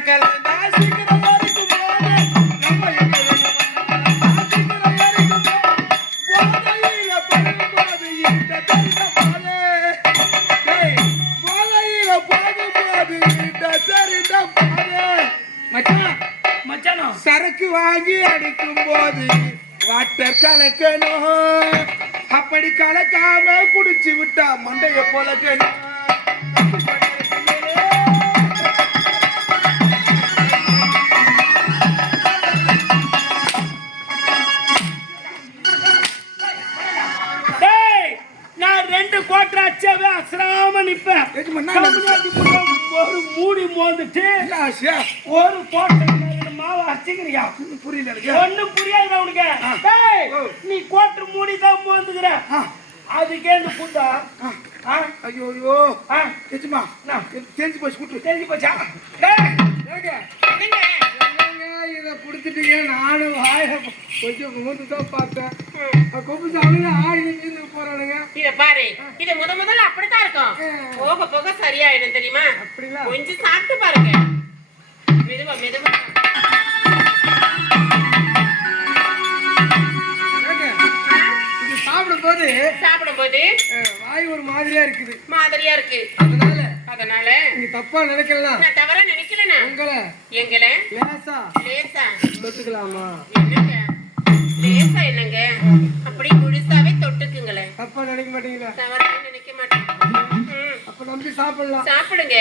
கலந்தா சீக்கிரம் வரைக்கும் போது நம்ம போதையில படும்போது இந்த தெரிந்த போது போதையில போகும்போது இந்த தெரிந்த போது மச்சானோ சரக்கு வாங்கி அடிக்கும் போது வாட்டர் கலக்கணும் அப்படி கலக்காம குடிச்சு விட்டா மண்டைய பொலக்கணும் அசராம நிப்பேன் ஒரு மூடி மோந்துட்டு ஒரு போட்ட மாவு அரைச்சிக்கிறியா புரியல ஒண்ணும் புரியாது அவனுக்கு நீ கோட்டை மூடி தான் மோந்துக்கிற அதுக்கே இந்த புண்டா ஐயோ ஐயோ தெரிஞ்சுமா தெரிஞ்சு போச்சு கூட்டு தெரிஞ்சு போச்சா இதை குடுத்துட்டீங்க நானும் வாய கொஞ்சம் மூந்து தான் பார்த்தேன் கொம்பு சாப்பிடுங்க ஆயுத போறானுங்க இத பாரு இது முதல்ல அப்படித்தான் இருக்கும் போக போக சரியாயிடும் தெரியுமா அப்படிங்களா கொஞ்சம் சாப்பிட்டு பாருங்க மெதுவா மெதுவா சாப்பிடும்போது வாய் ஒரு மாதிரியா இருக்கு அதனால நீ தப்பா நினைக்கலாம் நான் தவறா நினைக்கலனா எங்களை லேசா தொட்டுக்கலாமா என்னங்க லேசா என்னங்க அப்படி முழுசாவே தொட்டுக்குங்களே தப்பா நினைக்க மாட்டீங்களா தவறா நினைக்க மாட்டேன் அப்ப நம்பி சாப்பிடலாம் சாப்பிடுங்க